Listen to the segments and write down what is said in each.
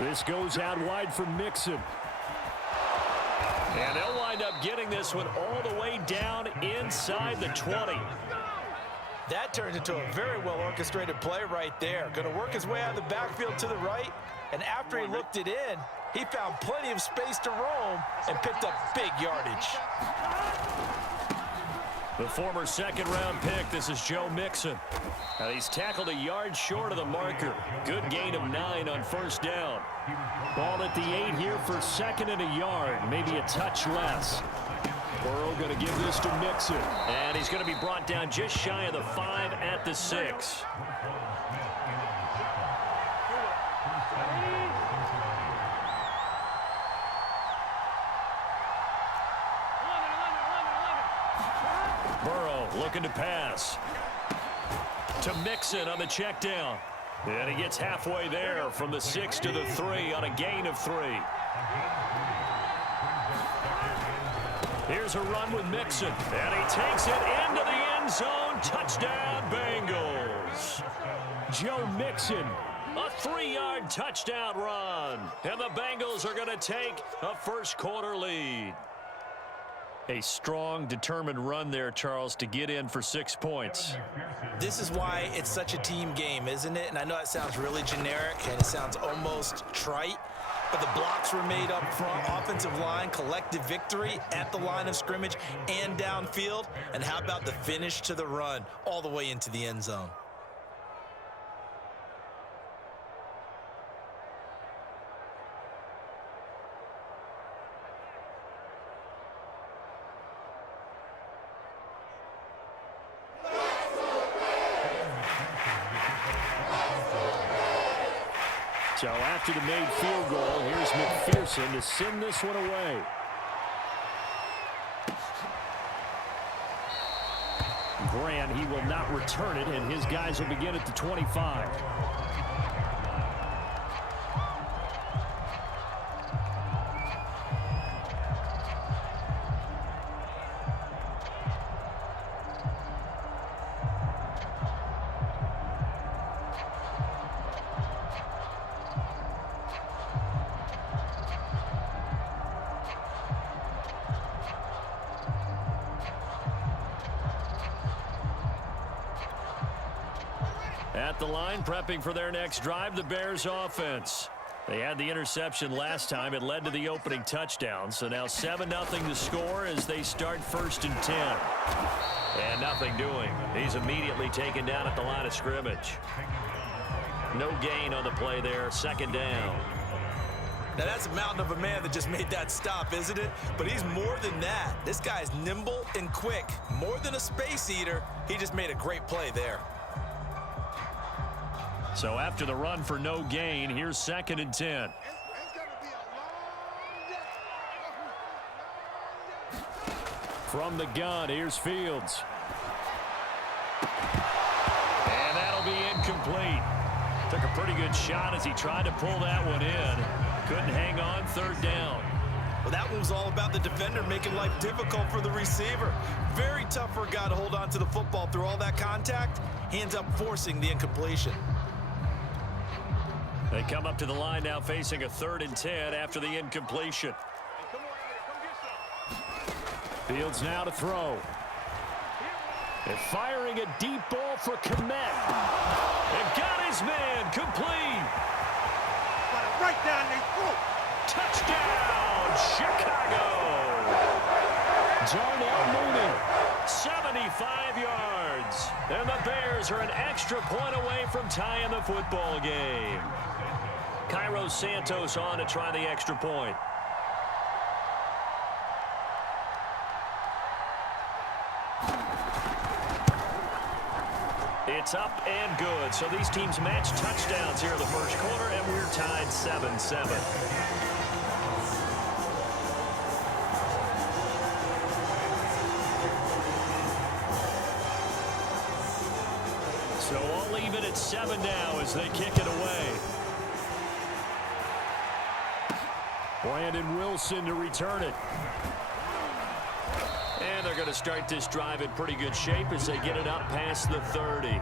This goes out wide for Mixon. And they'll wind up getting this one all the way down inside the 20. That turns into a very well-orchestrated play right there. Going to work his way out of the backfield to the right, and after he looked it in, he found plenty of space to roam and picked up big yardage. The former second-round pick, this is Joe Mixon. Now he's tackled a yard short of the marker. Good gain of 9 on first down. Ball at the 8 here for second and a yard, maybe a touch less. Burrow going to give this to Mixon. And he's going to be brought down just shy of the 5 at the 6. Burrow looking to pass. To Mixon on the check down. And he gets halfway there from the 6 to the 3 on a gain of 3. Here's a run with Mixon, and he takes it into the end zone. Touchdown, Bengals. Joe Mixon, a 3-yard touchdown run. And the Bengals are going to take a first-quarter lead. A strong, determined run there, Charles, to get in for 6 points. This is why it's such a team game, isn't it? And I know it sounds really generic, and it sounds almost trite. But the blocks were made up front, offensive line, collective victory at the line of scrimmage and downfield. And how about the finish to the run all the way into the end zone? So after the made field goal, here's McPherson to send this one away. Grant, he will not return it, and his guys will begin at the 25. At the line, prepping for their next drive, the Bears offense. They had the interception last time. It led to the opening touchdown. So now 7-0 to score as they start 1st and 10. And nothing doing. He's immediately taken down at the line of scrimmage. No gain on the play there. 2nd down. Now that's a mountain of a man that just made that stop, isn't it? But he's more than that. This guy's nimble and quick. More than a space eater, he just made a great play there. So after the run for no gain, here's 2nd and 10. From the gun, here's Fields. And that'll be incomplete. Took a pretty good shot as he tried to pull that one in. Couldn't hang on, 3rd down. Well, that one was all about the defender making life difficult for the receiver. Very tough for a guy to hold on to the football through all that contact. He ends up forcing the incompletion. They come up to the line now facing a 3rd and 10 after the incompletion. Fields now to throw. And firing a deep ball for Kmet. And got his man complete. Right down their throat. Touchdown, Chicago. Darnell Mooney, 75 yards. And the Bears are an extra point away from tying the football game. Cairo Santos on to try the extra point. It's up and good. So these teams match touchdowns here in the first quarter, and we're tied 7-7. So all even at 7 now as they kick it away. Brandon Wilson to return it. And they're going to start this drive in pretty good shape as they get it up past the 30.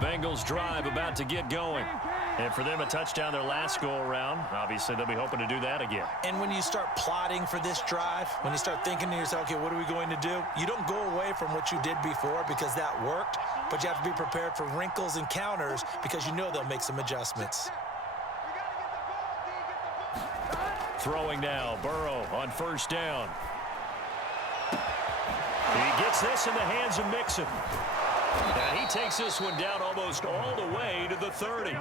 Bengals drive about to get going. And for them, a touchdown their last go-around. Obviously, they'll be hoping to do that again. And when you start plotting for this drive, when you start thinking to yourself, okay, what are we going to do? You don't go away from what you did before because that worked, but you have to be prepared for wrinkles and counters because you know they'll make some adjustments. Throwing now, Burrow on first down. He gets this in the hands of Mixon. And he takes this one down almost all the way to the 30.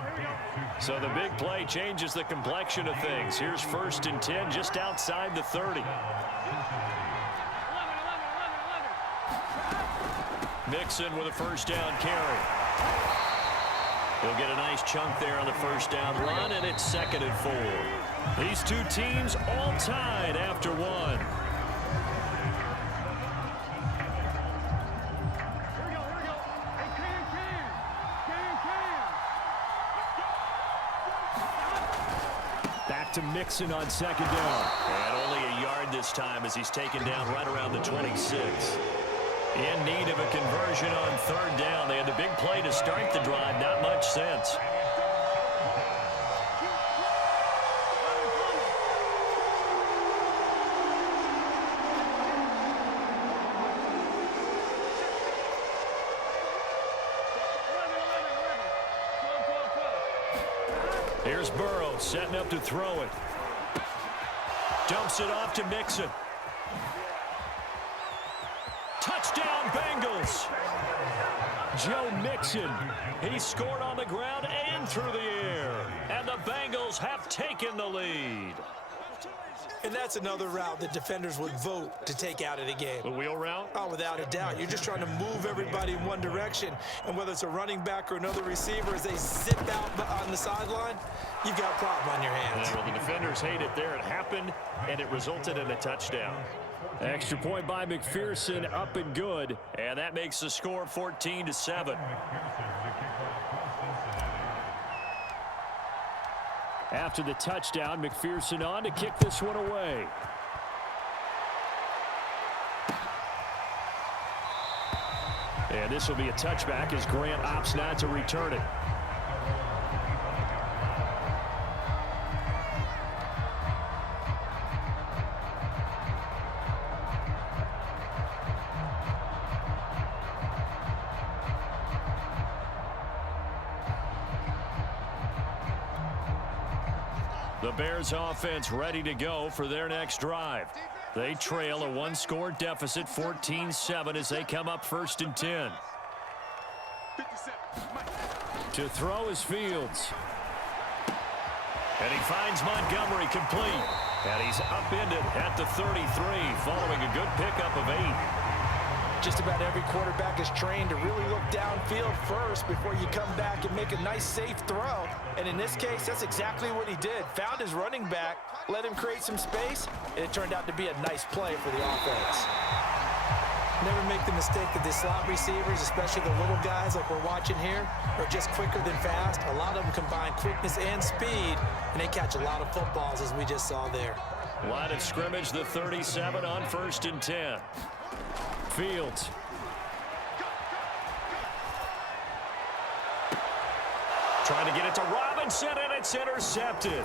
So the big play changes the complexion of things. Here's 1st and 10 just outside the 30. Mixon with a first down carry. He'll get a nice chunk there on the first down run, and it's 2nd and 4. These two teams all tied after one. Back to Mixon on 2nd down. And only a yard this time as he's taken down right around the 26. In need of a conversion on 3rd down. They had the big play to start the drive. Not much sense. Here's Burrow setting up to throw it. Dumps it off to Mixon. Touchdown, Bengals. Joe Mixon. He scored on the ground and through the air. And the Bengals have taken the lead. And that's another route that defenders would vote to take out of the game. The wheel route? Oh, without a doubt. You're just trying to move everybody in one direction. And whether it's a running back or another receiver, as they zip out on the sideline, you've got a problem on your hands. Yeah, well, the defenders hate it there. It happened, and it resulted in a touchdown. Extra point by McPherson, up and good. And that makes the score 14-7. After the touchdown, McPherson on to kick this one away. And this will be a touchback as Grant opts not to return it. The Bears offense ready to go for their next drive. They trail a one-score deficit, 14-7, as they come up 1st and 10. To throw is Fields. And he finds Montgomery complete. And he's upended at the 33 following a good pickup of 8. Just about every quarterback is trained to really look downfield first before you come back and make a nice, safe throw. And in this case, that's exactly what he did. Found his running back, let him create some space, and it turned out to be a nice play for the offense. Never make the mistake that the slot receivers, especially the little guys like we're watching here, are just quicker than fast. A lot of them combine quickness and speed, and they catch a lot of footballs, as we just saw there. Line of scrimmage, the 37 on 1st and 10. Fields. Trying to get it to Robinson, and it's intercepted.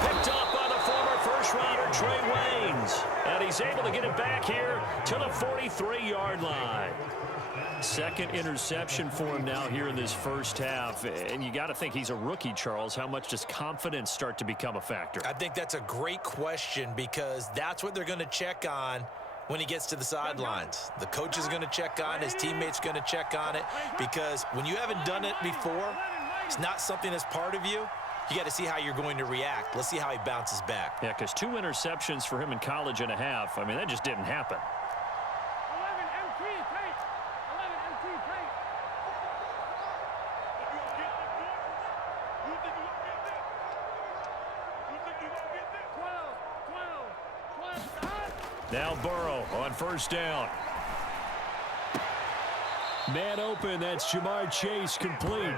Picked up by the former first-rounder Trey Waynes. And he's able to get it back here to the 43-yard line. 2nd interception for him now here in this first half. And you got to think he's a rookie, Charles. How much does confidence start to become a factor? I think that's a great question because that's what they're going to check on when he gets to the sidelines. The coach is going to check on it. His teammates going to check on it because when you haven't done it before, it's not something that's part of you. You got to see how you're going to react. Let's see how he bounces back. Yeah, because 2 interceptions for him in college and a half. I mean, that just didn't happen. 11 MT tape. 11 MT tape. You think you're going to get this? You think you're going to get this? 12. Now Burrow on first down. Man open, that's Jamar Chase complete.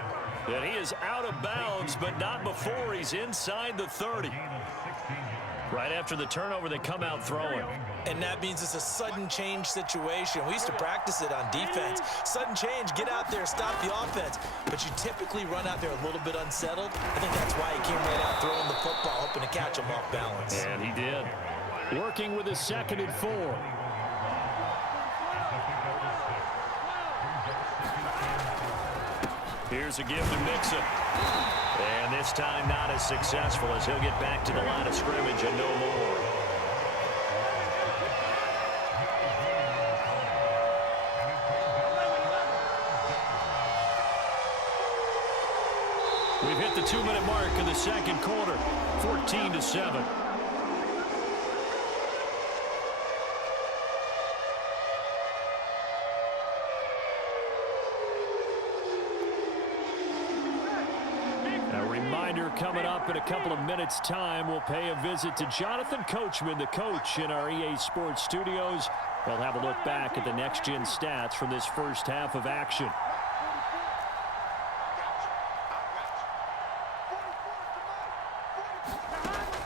And he is out of bounds, but not before he's inside the 30. Right after the turnover, they come out throwing. And that means it's a sudden change situation. We used to practice it on defense. Sudden change, get out there, stop the offense. But you typically run out there a little bit unsettled. I think that's why he came right out throwing the football, hoping to catch him off balance. And he did. Working with his 2nd and 4. Here's a give to Mixon. And this time not as successful as he'll get back to the line of scrimmage and no more. We've hit the 2-minute mark in the 2nd quarter, 14-7. Coming up in a couple of minutes' time, we'll pay a visit to Jonathan Coachman, the coach in our EA Sports studios. We'll have a look back at the next-gen stats from this first half of action.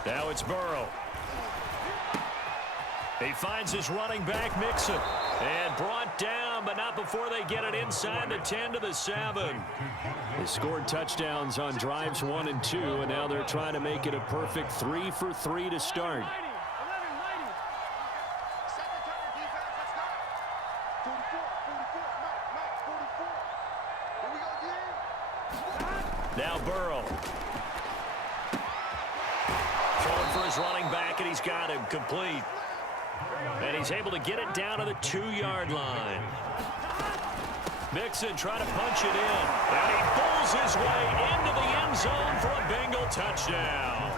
Now it's Burrow. He finds his running back, Mixon, and brought down, but not before they get it inside the 10 to the 7. They scored touchdowns on drives 1 and 2, and now they're trying to make it a perfect 3 for 3 to start. Now Burrow. Throwing for his running back, and he's got him complete. And he's able to get it down to the 2-yard line. Mixon trying to punch it in. And he pulls his way into the end zone for a Bengal touchdown.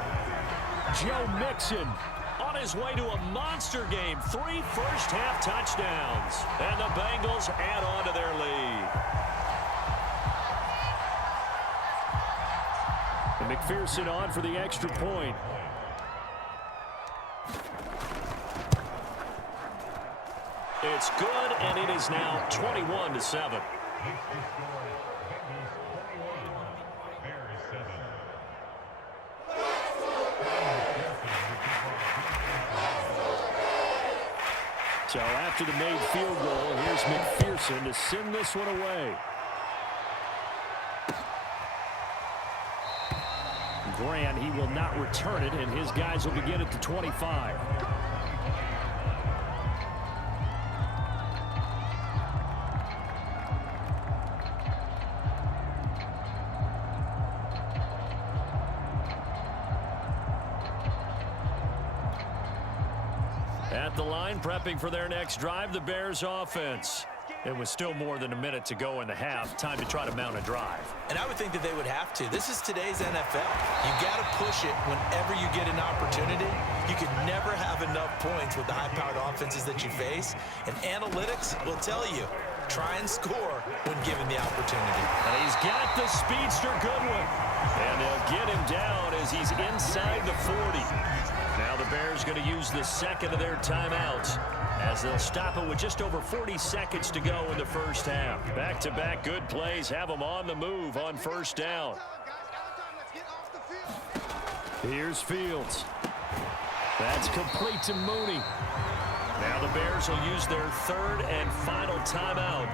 Joe Mixon on his way to a monster game. 3 first-half touchdowns. And the Bengals add on to their lead. And McPherson on for the extra point. It's good, and it is now 21-7. So after the made field goal, here's McPherson to send this one away. Grant, he will not return it, and his guys will begin at the 25. At the line, prepping for their next drive, the Bears offense. It was still more than a minute to go in the half. Time to try to mount a drive. And I would think that they would have to. This is today's NFL. You got to push it whenever you get an opportunity. You can never have enough points with the high-powered offenses that you face. And analytics will tell you, try and score when given the opportunity. And he's got the speedster Goodwin. And they'll get him down as he's inside the 40. Now the Bears going to use the 2nd of their timeouts as they'll stop it with just over 40 seconds to go in the first half. Back-to-back good plays have them on the move on first down. Here's Fields. That's complete to Mooney. Now the Bears will use their 3rd and final timeout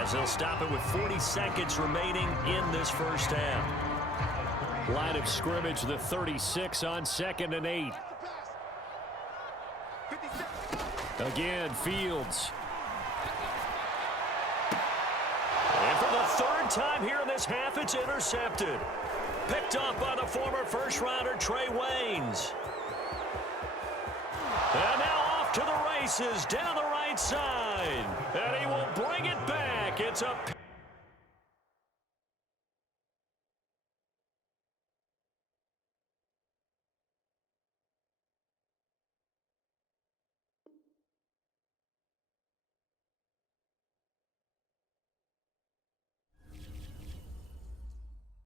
as they'll stop it with 40 seconds remaining in this first half. Line of scrimmage, the 36 on 2nd and 8. Again, Fields. And for the 3rd time here in this half, it's intercepted. Picked off by the former first-rounder Trey Waynes. And now off to the races down the right side. And he will bring it back. It's a